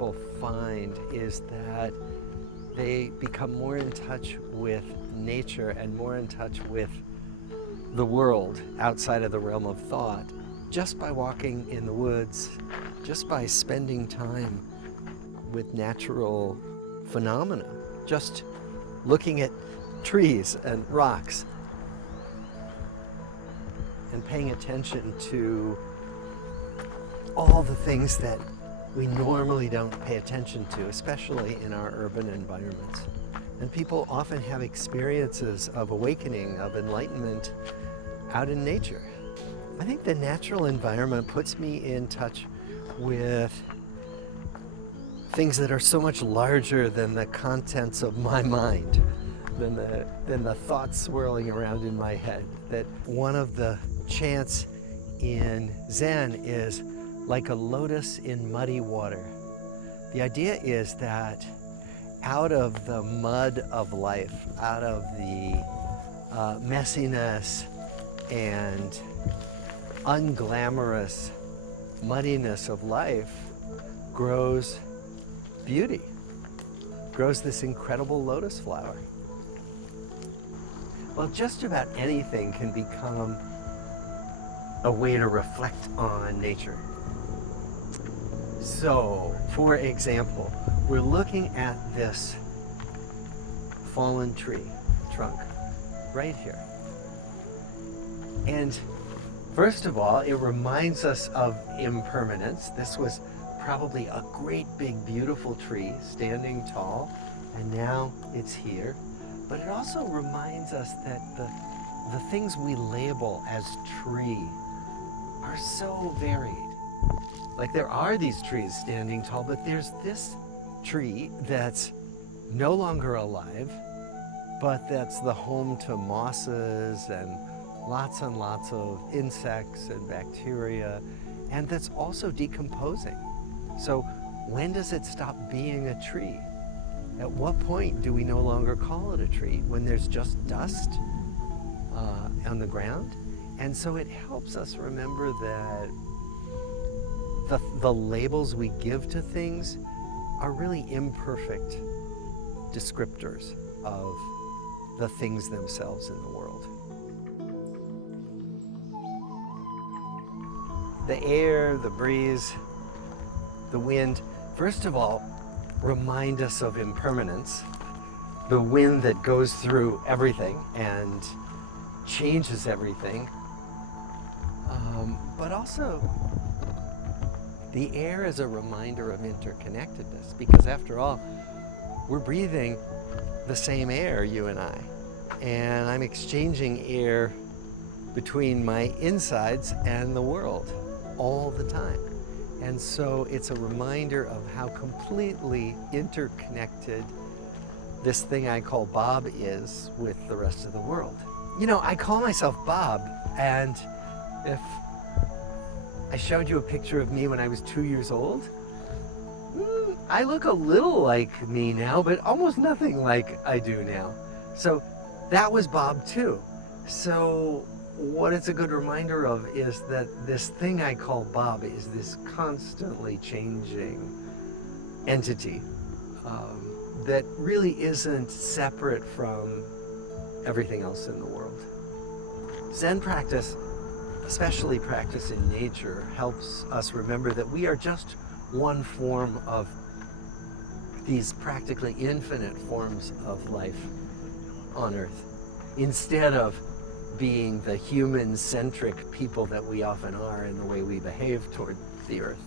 people find is that they become more in touch with nature and more in touch with the world outside of the realm of thought just by walking in the woods, just by spending time with natural phenomena, just looking at trees and rocks and paying attention to all the things that we normally don't pay attention to, especially in our urban environments. And people often have experiences of awakening, of enlightenment out in nature. I think the natural environment puts me in touch with things that are so much larger than the contents of my mind, than the thoughts swirling around in my head. That one of the chants in Zen is like a lotus in muddy water. The idea is that out of the mud of life, out of the messiness and unglamorous muddiness of life, grows beauty, grows this incredible lotus flower. Well, just about anything can become a way to reflect on nature. So, for example, we're looking at this fallen tree trunk right here. And first of all, it reminds us of impermanence. This was probably a great big beautiful tree standing tall, and now it's here. But it also reminds us that the things we label as tree are so varied. Like there are these trees standing tall, but there's this tree that's no longer alive, but that's the home to mosses and lots of insects and bacteria, and that's also decomposing. So when does it stop being a tree? At what point do we no longer call it a tree? When there's just dust on the ground? And so it helps us remember that the labels we give to things are really imperfect descriptors of the things themselves in the world. The air, the breeze, the wind, first of all, remind us of impermanence. The wind that goes through everything and changes everything. But also, the air is a reminder of interconnectedness, because after all, we're breathing the same air, you and I. And I'm exchanging air between my insides and the world all the time. And so it's a reminder of how completely interconnected this thing I call Bob is with the rest of the world. You know, I call myself Bob, and if I showed you a picture of me when I was 2 years old, I look a little like me now, but almost nothing like I do now. So that was Bob too. So what it's a good reminder of is that this thing I call Bob is this constantly changing entity that really isn't separate from everything else in the world. Zen practice, especially practice in nature, helps us remember that we are just one form of these practically infinite forms of life on Earth, instead of being the human-centric people that we often are in the way we behave toward the Earth.